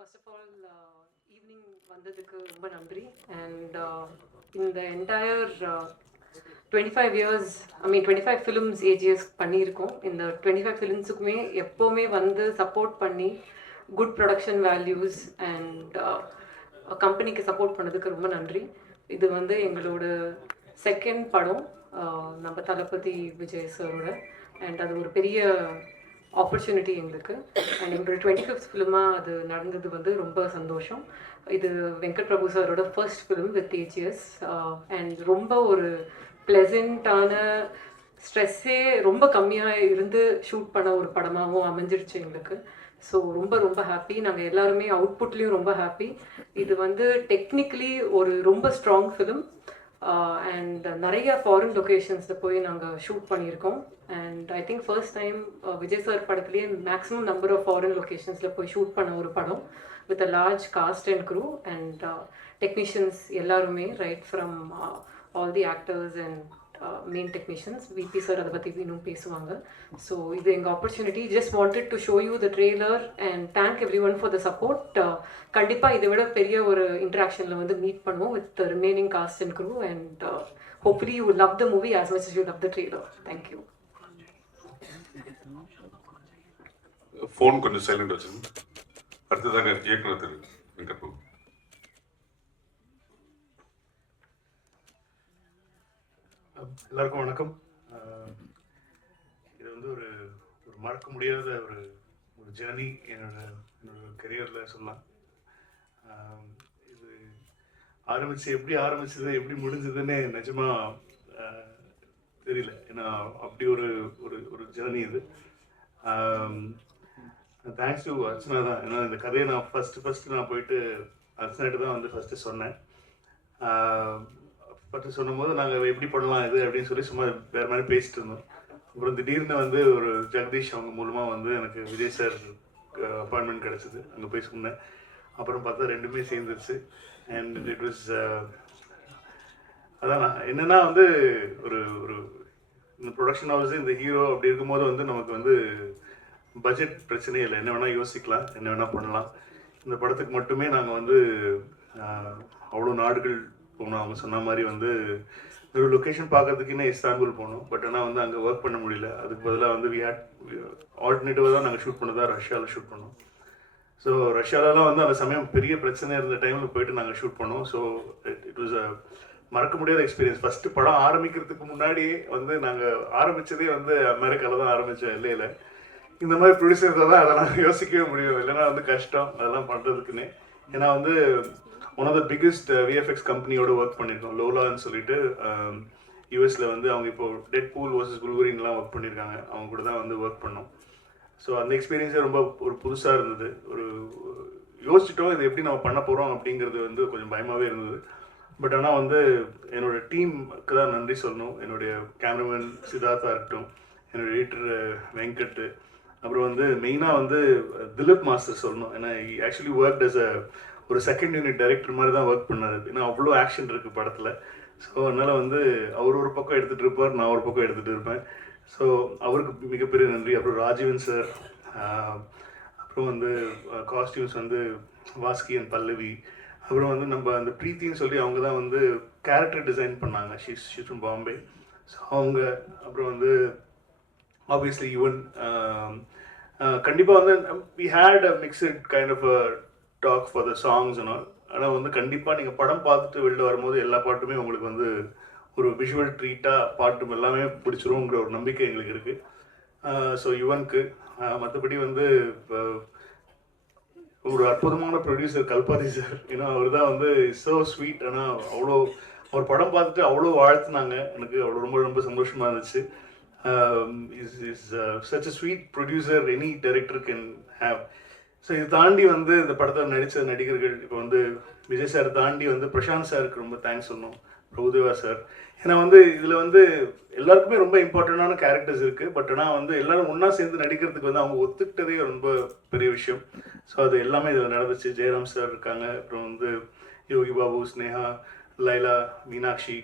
First of all, evening வந்ததுக்கு ரொம்ப நன்றி. And in the entire 25 years, I mean 25 films AGS பண்ணியிருக்கோம். இந்த 25 ஃபிலிம்ஸுக்குமே எப்போவுமே வந்து சப்போர்ட் பண்ணி குட் ப்ரொடக்ஷன் வேல்யூஸ் அண்ட் கம்பெனிக்கு சப்போர்ட் பண்ணதுக்கு ரொம்ப நன்றி. இது வந்து எங்களோட செகண்ட் படம் நம்ம தளபதி விஜய் சாரோட. அண்ட் அது ஒரு பெரிய ஆப்பர்ச்சுனிட்டி எங்களுக்கு. அண்ட் எங்களோட 25th ஃபிலிமாக அது நடந்தது வந்து ரொம்ப சந்தோஷம். இது வெங்கட் பிரபு சாரோட first film with AGS. And ரொம்ப ஒரு ப்ளெசண்ட்டான, ஸ்ட்ரெஸ்ஸே ரொம்ப கம்மியாக இருந்து ஷூட் பண்ண ஒரு படமாகவும் அமைஞ்சிருச்சு எங்களுக்கு. ஸோ ரொம்ப ரொம்ப ஹாப்பி. நாங்கள் எல்லாருமே அவுட்புட்லேயும் ரொம்ப ஹாப்பி. இது வந்து டெக்னிக்கலி ஒரு ரொம்ப ஸ்ட்ராங் ஃபிலிம். அண்ட் நிறைய ஃபாரின் லொக்கேஷன்ஸில் போய் நாங்கள் ஷூட் பண்ணியிருக்கோம். And I think first time Vijay sir படத்துலேயே மேக்ஸிமம் நம்பர் ஆஃப் ஃபாரின் லொக்கேஷன்ஸில் போய் ஷூட் பண்ண ஒரு படம் with a large cast and crew and technicians எல்லாருமே, right from all the actors and main technicians. VP sir அதை பற்றி இன்னும் பேசுவாங்க. ஸோ இது எங்கள் opportunity. Just wanted to show you the trailer and thank every one for the support. கண்டிப்பாக இதை விட பெரிய ஒரு இன்ட்ராக்ஷனில் வந்து மீட் பண்ணுவோம் with the remaining cast and crew. And hopefully you love the movie as much as you love the trailer. Thank you. Phone கொஞ்சம் silent வச்சுருங்க. அடுத்ததாக இயக்குனர் திரு வெங்கட் பிரபு. எல்லாருக்கும் வணக்கம். இது வந்து ஒரு ஒரு மறக்க முடியாத ஒரு ஒரு ஜேர்னி என்னோட கெரியரில் சொல்லலாம். இது எப்படி ஆரம்பிச்சது எப்படி முடிஞ்சதுன்னு நிஜமாக தெரியல. ஏன்னா அப்படி ஒரு ஒரு ஒரு ஜேர்னி இது. தேங்க்ஸ் டு அர்ச்சனா தான். ஏன்னா இந்த கதையை நான் ஃபஸ்ட்டு நான் போயிட்டு அர்ச்சனாட்டு தான் வந்து ஃபஸ்ட்டு சொன்னேன். ஃபஸ்ட்டு சொன்னும்போது நாங்கள் எப்படி பண்ணலாம் இது அப்படின்னு சொல்லி சும்மா வேறு மாதிரி பேசிட்டு இருந்தோம். அப்புறம் திடீர்னு வந்து ஒரு ஜெகதீஷ் அவங்க மூலமாக வந்து எனக்கு விஜய் சார் அப்பாயின்மெண்ட் கிடச்சிது. அங்கே போய் சொன்னேன். அப்புறம் பார்த்தா ரெண்டுமே சேர்ந்துருச்சு. அண்ட் இட் வாஸ் அதான் என்னென்னா வந்து ஒரு ஒரு இந்த ப்ரொடக்ஷன் ஹவுஸ் இந்த ஹீரோ அப்படி இருக்கும்போது வந்து நமக்கு வந்து பட்ஜெட் பிரச்சனையே இல்லை. என்ன வேணால் யோசிக்கலாம், என்ன வேணால் பண்ணலாம். இந்த படத்துக்கு மட்டுமே நாங்கள் வந்து அவ்வளோ நாடுகள் போனோம். அவங்க சொன்ன மாதிரி வந்து ஒரு லொக்கேஷன் பார்க்கறதுக்குன்னே இஸ்தான்புல் போனோம். பட் ஆனால் வந்து அங்கே ஒர்க் பண்ண முடியல. அதுக்கு பதிலாக வந்து ஆல்டர்னேட்டிவாக தான் நாங்கள் ஷூட் பண்ணதான் ரஷ்யாவில் ஷூட் பண்ணோம். ஸோ ரஷ்யாலலாம் வந்து அந்த சமயம் பெரிய பிரச்சனை இருந்த டைமில் போயிட்டு நாங்கள் ஷூட் பண்ணோம். ஸோ இட் வாஸ் அ மறக்க முடியாத எக்ஸ்பீரியன்ஸ். ஃபஸ்ட்டு படம் ஆரம்பிக்கிறதுக்கு முன்னாடியே வந்து நாங்கள் ஆரம்பித்ததே வந்து அமெரிக்காவில் தான் ஆரம்பித்தோம், இல்லையில. இந்த மாதிரி ப்ரொடியூசர்ஸை தான் அதெல்லாம் யோசிக்கவே முடியும். இல்லைன்னா வந்து கஷ்டம் அதெல்லாம் பண்ணுறதுக்குன்னு. ஏன்னா வந்து one of the biggest VFX கம்பெனியோட ஒர்க் பண்ணியிருக்கோம், லோலான்னு சொல்லிட்டு. யூஎஸில் வந்து அவங்க இப்போ டெட் பூல் வர்சஸ் குல்வரின்லாம் ஒர்க் பண்ணியிருக்காங்க. அவங்க கூட தான் வந்து ஒர்க் பண்ணோம். ஸோ அந்த எக்ஸ்பீரியன்ஸே ரொம்ப ஒரு புதுசாக இருந்தது. ஒரு யோசிச்சிட்டோம் இது எப்படி நம்ம பண்ண போகிறோம் அப்படிங்கிறது வந்து கொஞ்சம் பயமாகவே இருந்தது. பட் ஆனால் வந்து என்னோடய டீமுக்கு தான் நன்றி சொல்லணும். என்னுடைய கேமராமேன் சித்தார்த்தா இருக்கட்டும், என்னோடய எடிட்டர் வெங்கட், அப்புறம் வந்து மெயினாக வந்து திலீப் மாஸ்டர் சொல்லணும். ஏன்னா ஆக்சுவலி ஒர்க் அஸ் ஒரு செகண்ட் யூனிட் டைரக்டர் மாதிரி தான் ஒர்க் பண்ணார். ஏன்னா அவ்வளோ ஆக்ஷன் இருக்குது படத்தில். ஸோ அதனால் வந்து அவர் ஒரு பக்கம் எடுத்துகிட்டு இருப்பார், நான் ஒரு பக்கம் எடுத்துகிட்டு இருப்பேன். ஸோ அவருக்கு மிகப்பெரிய நன்றி. அப்புறம் ராஜீவன் சார், அப்புறம் வந்து காஸ்டியூம்ஸ் வந்து வாஸ்கி அண்ட் பல்லவி, அப்புறம் வந்து நம்ம அந்த ப்ரீத்தின்னு சொல்லி அவங்க தான் வந்து கேரக்டர் டிசைன் பண்ணாங்க. She's from Bombay. ஸோ அவங்க, அப்புறம் வந்து ஆப்வியஸ்லி யுவன். கண்டிப்பாக வந்து we had a mixed kind of a talk for the songs and all. ஆனால் வந்து கண்டிப்பாக நீங்கள் படம் பார்த்துட்டு வெளில வரும்போது எல்லா பாட்டுமே உங்களுக்கு வந்து ஒரு விஷுவல் ட்ரீட்டாக பாட்டு எல்லாமே பிடிச்சிருங்கிற ஒரு நம்பிக்கை எங்களுக்கு இருக்குது. ஸோ யுவனுக்கு மற்றபடி வந்து இப்போ ஒரு அற்புதமான ப்ரொடியூசர் கல்பாதி சார். ஏன்னா அவர் தான் வந்து ஸோ ஸ்வீட். ஆனால் அவ்வளோ அவர் படம் பார்த்துட்டு அவ்வளோ வாழ்த்துனாங்க. எனக்கு அவ்வளோ ரொம்ப ரொம்ப சந்தோஷமாக இருந்துச்சு. Is such a sweet producer any director can have. So இது தாண்டி வந்து இந்த படத்தில் நடித்த நடிகர்கள் இப்போ வந்து விஜய் சார் தாண்டி வந்து பிரசாந்த் சாருக்கு ரொம்ப தேங்க்ஸ் சொல்லணும், பிரபுதேவா சார். ஏன்னா வந்து இதில் வந்து எல்லாருக்குமே ரொம்ப இம்பார்ட்டண்டான கேரக்டர்ஸ் இருக்குது. பட் ஆனால் வந்து எல்லோரும் ஒன்றா சேர்ந்து நடிக்கிறதுக்கு வந்து அவங்க ஒத்துக்கிட்டதே ரொம்ப பெரிய விஷயம். ஸோ அது எல்லாமே இதில் நடந்துச்சு. ஜெயராம் சார் இருக்காங்க, அப்புறம் வந்து யோகி பாபு, ஸ்னேகா, லைலா, மீனாட்சி,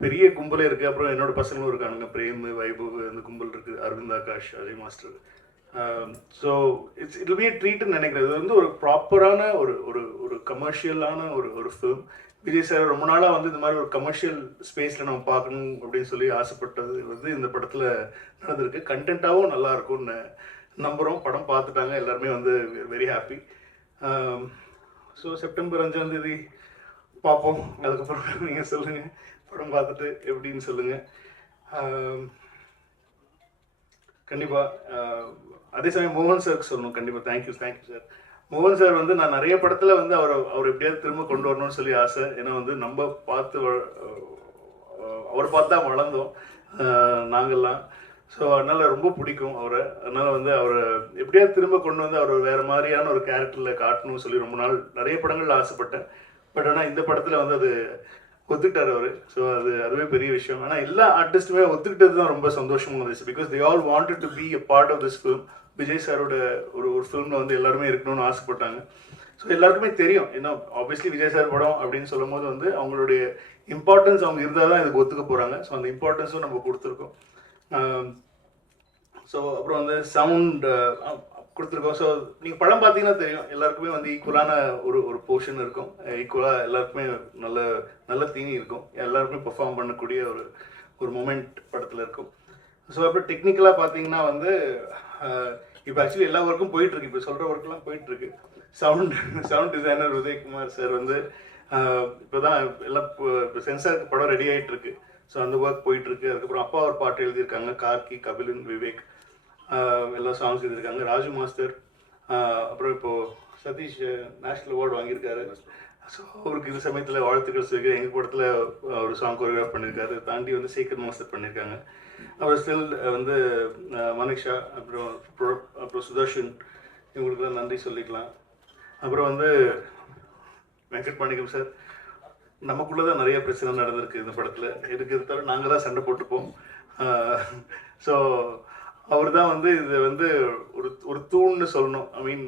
பெரிய கும்பலே இருக்குது. அப்புறம் என்னோட பசங்களும் இருக்கானுங்க, பிரேம், வைபவ், அந்த கும்பல் இருக்குது, Aravind, Akash, Ajay master. So it's be ட்ரீட்னு நினைக்கிறேன். இது வந்து ஒரு ப்ராப்பரான ஒரு ஒரு ஒரு கமர்ஷியலான ஒரு ஃபிலிம். விஜய் சார் ரொம்ப நாளாக வந்து இந்த மாதிரி ஒரு கமர்ஷியல் ஸ்பேஸில் நம்ம பார்க்கணும் அப்படின்னு சொல்லி ஆசைப்பட்டது வந்து இந்த படத்தில் நடந்திருக்கு. கண்டென்ட்டாகவும் நல்லா இருக்கும்னு நம்புகிறோம். படம் பார்த்துட்டாங்க, எல்லாருமே வந்து வெரி ஹாப்பி. ஸோ செப்டம்பர் 5ஆம் தேதி பார்ப்போம். அதுக்கப்புறம் நீங்கள் சொல்லுங்கள், படம் பார்த்துட்டு எப்படின்னு சொல்லுங்கள். கண்டிப்பாக அதே சமயம் மோகன் சாருக்கு சொல்லணும். கண்டிப்பாக தேங்க்யூ சார். மோகன் சார் வந்து நான் நிறைய படத்தில் வந்து அவர் எப்படியாவது திரும்ப கொண்டு வரணும்னு சொல்லி ஆசை. ஏன்னா வந்து நம்ம அவரை பார்த்து தான் வளர்ந்தோம் நாங்கள்லாம். ஸோ அதனால் ரொம்ப பிடிக்கும் அவரை. அதனால் வந்து அவரை எப்படியாவது திரும்ப கொண்டு வந்து அவர் வேறு மாதிரியான ஒரு கேரக்டரில் காட்டணும்னு சொல்லி ரொம்ப நாள் நிறைய படங்களில் ஆசைப்பட்டேன். பட் ஆனால் இந்த படத்தில் வந்து அது ஒத்துக்கிட்டார் அவர். ஸோ அதுவே பெரிய விஷயம். ஆனால் எல்லா ஆர்டிஸ்ட்டுமே ஒத்துக்கிட்டது தான் ரொம்ப சந்தோஷமாக இருந்துச்சு. Because they all wanted to be a part of this film. Vijay சாரோட ஒரு ஃபிலிமில் வந்து எல்லாருமே இருக்கணும்னு ஆசைப்பட்டாங்க. ஸோ எல்லாருக்குமே தெரியும், ஏன்னா ஆப்வியஸ்லி விஜய் சார் படம் அப்படின்னு சொல்லும் போது வந்து அவங்களுடைய இம்பார்ட்டன்ஸ் அவங்க இருந்தால் தான் இதுக்கு ஒத்துக்க போகிறாங்க. ஸோ அந்த இம்பார்ட்டன்ஸும் நம்ம கொடுத்துருக்கோம். ஸோ அப்புறம் வந்து சவுண்ட் கொடுத்துருக்கோம். ஸோ நீங்கள் படம் பார்த்தீங்கன்னா தெரியும், எல்லாருக்குமே வந்து ஈக்குவலான ஒரு போர்ஷன் இருக்கும். ஈக்குவலாக எல்லாருக்குமே நல்ல நல்ல தீனி இருக்கும். எல்லாருக்குமே பெர்ஃபார்ம் பண்ணக்கூடிய ஒரு மூமெண்ட் படத்தில் இருக்கும். ஸோ அப்புறம் டெக்னிக்கலாக பார்த்தீங்கன்னா வந்து இப்போ ஆக்சுவலி எல்லா ஒர்க்கும் போயிட்டுருக்கு. இப்போ சொல்கிற ஒர்க்கெலாம் போயிட்டுருக்கு. சவுண்ட் டிசைனர் உதயகுமார் சார் வந்து இப்போ தான் எல்லாம் இப்போ சென்சாருக்கு படம் ரெடி ஆகிட்டுருக்கு. ஸோ அந்த ஒர்க் போயிட்டுருக்கு. அதுக்கப்புறம் அப்பா ஒரு பாட்டு எழுதியிருக்காங்க, கார்கி, கபிலன், விவேக் எல்லா சாங்ஸ் எழுதியிருக்காங்க. ராஜு மாஸ்டர், அப்புறம் இப்போது சதீஷ் நேஷ்னல் அவார்டு வாங்கியிருக்காரு. ஸோ அவருக்கு இந்த சமயத்தில் வாழ்த்துக்கள் சொல்லி எங்கள் படத்தில் ஒரு சாங் கோரியோகிராஃப் பண்ணியிருக்காரு. தாண்டி வந்து சேகர் மாஸ்டர் பண்ணியிருக்காங்க. அப்புறம் ஸ்டில் வந்து மனிஷா, அப்புறம் சுதர்ஷன், இவங்களுக்குலாம் நன்றி சொல்லிக்கலாம். அப்புறம் வந்து வெங்கட் மாணிக்கம் சார், நமக்குள்ளே தான் நிறைய பிரச்சனை நடந்திருக்கு இந்த படத்தில். எதுக்கு தவிர நாங்கள் தான் சண்டை போட்டுப்போம். ஸோ அவர் தான் வந்து இதை வந்து ஒரு தூண்னு சொல்லணும். ஐ மீன்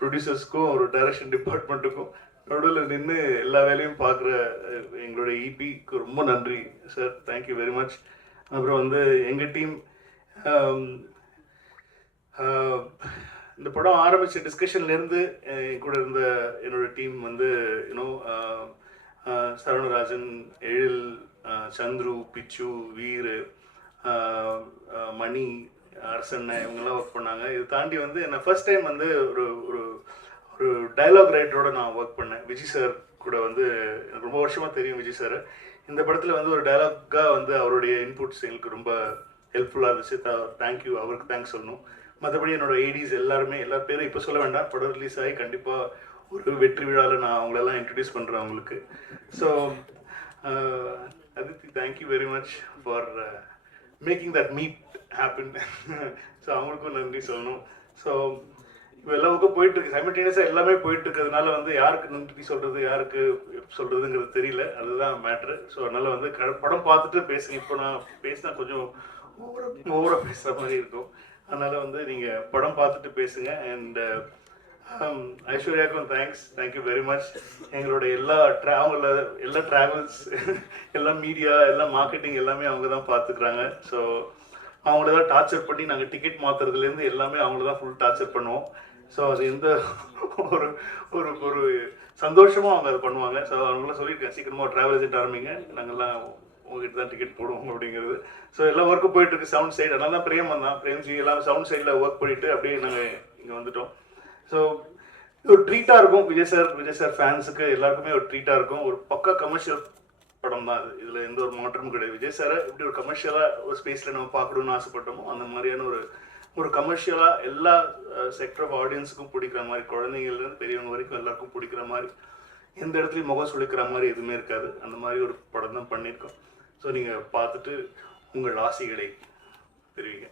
ப்ரொடியூசர்ஸ்க்கும் ஒரு டைரக்ஷன் டிபார்ட்மெண்ட்டுக்கும் நடுவில் நின்று எல்லா வேலையும் பார்க்குற எங்களுடைய இபிக்கு ரொம்ப நன்றி சார். Thank you very much. அப்புறம் வந்து எங்கள் டீம், இந்த படம் ஆரம்பித்த டிஸ்கஷன்லேருந்து கூட இருந்த என்னோடய டீம் வந்து யூனோ சரவணராஜன், எழில், சந்துரு, பிச்சு, வீர், மணி, அரசன், இவங்கெல்லாம் ஒர்க் பண்ணாங்க. இது தாண்டி வந்து நான் ஃபர்ஸ்ட் டைம் வந்து ஒரு டயலாக் ரைட்டரோட நான் ஒர்க் பண்ணேன். விஜய் சார் கூட வந்து எனக்கு ரொம்ப வருஷமாக தெரியும் விஜய் சார். இந்த படத்தில் வந்து ஒரு டயலாக்காக வந்து அவருடைய இன்புட்ஸ் எங்களுக்கு ரொம்ப ஹெல்ப்ஃபுல்லாக இருந்துச்சு. தேங்க்யூ, அவருக்கு தேங்க்ஸ் சொல்லணும். மற்றபடி என்னோடய ஏடிஸ் எல்லாருமே, எல்லா பேரும் இப்போ சொல்ல வேண்டாம், படம் ரிலீஸ் ஆகி கண்டிப்பாக ஒரு வெற்றி விழாவில் நான் அவங்களெல்லாம் இன்ட்ரடியூஸ் பண்ணுறேன் அவங்களுக்கு. So Aditi, thank you very much for making that meet happen. So அவங்களுக்கும் நன்றி சொல்லணும். ஸோ இப்போ எல்லா பக்கம் போயிட்டுருக்கு, சைமல்டேனியஸாக எல்லாமே போயிட்டுருக்கிறதுனால வந்து யாருக்கு நன்றி சொல்கிறது, யாருக்கு சொல்கிறதுங்கிறது தெரியல. அதுதான் மேட்ரு. ஸோ அதனால் வந்து படம் பார்த்துட்டு பேசுங்க. இப்போ நான் பேசினா கொஞ்சம் ஓவராக பேசுகிற மாதிரி இருக்கும். அதனால் வந்து நீங்கள் படம் பார்த்துட்டு பேசுங்க. அண்ட் ஐஸ்வர்யாவுக்கும் தேங்க்யூ வெரி மச். எங்களோட அவங்கள எல்லா ட்ராவல்ஸ், எல்லா மீடியா, எல்லா மார்க்கெட்டிங் எல்லாமே அவங்க தான் பார்த்துக்குறாங்க. ஸோ அவங்கள தான் டார்ச்சர் பண்ணி நாங்கள் டிக்கெட் மாற்றுறதுலேருந்து எல்லாமே அவங்கள தான் ஃபுல் டார்ச்சர் பண்ணுவோம். ஸோ அது எந்த ஒரு ஒரு ஒரு சந்தோஷமாக அவங்க அதை பண்ணுவாங்க. ஸோ அவங்களாம் சொல்லியிருக்கேன், சீக்கிரமாக ட்ராவல் ஏஜென்ட் ஆரம்பிங்க, நாங்கள்லாம் உங்ககிட்ட தான் டிக்கெட் போடுவோம் அப்படிங்கிறது. ஸோ எல்லா ஒர்க்கும் போயிட்டுருக்கு சவுண்ட் சைடு. அதனால தான் பிரேம்ஜி எல்லாம் சவுண்ட் சைடில் ஒர்க் பண்ணிவிட்டு அப்படியே நாங்கள் இங்கே வந்துட்டோம். ஸோ ஒரு ட்ரீட்டாக இருக்கும். விஜய் சார் ஃபேன்ஸுக்கு எல்லாருக்குமே ஒரு ட்ரீட்டாக இருக்கும். ஒரு பக்கா கமர்ஷியல் படம் தான் அது. இதில் எந்த ஒரு மாற்றமும் கிடையாது. விஜய் சாரை எப்படி ஒரு கமர்ஷியலாக ஒரு ஸ்பேஸில் நம்ம பார்க்கணுன்னு ஆசைப்பட்டோமோ அந்த மாதிரியான ஒரு கமர்ஷியலாக எல்லா செக்டர் ஆஃப் ஆடியன்ஸுக்கும் பிடிக்கிற மாதிரி, குழந்தைங்கள்லேருந்து பெரியவங்க வரைக்கும் எல்லாருக்கும் பிடிக்கிற மாதிரி, எந்த இடத்துலையும் முகம் சுளிக்கிற மாதிரி எதுவுமே இருக்காது. அந்த மாதிரி ஒரு படம் தான் பண்ணியிருக்கோம். ஸோ நீங்கள் பார்த்துட்டு உங்கள் ஆசைகளை தெரிவிங்க.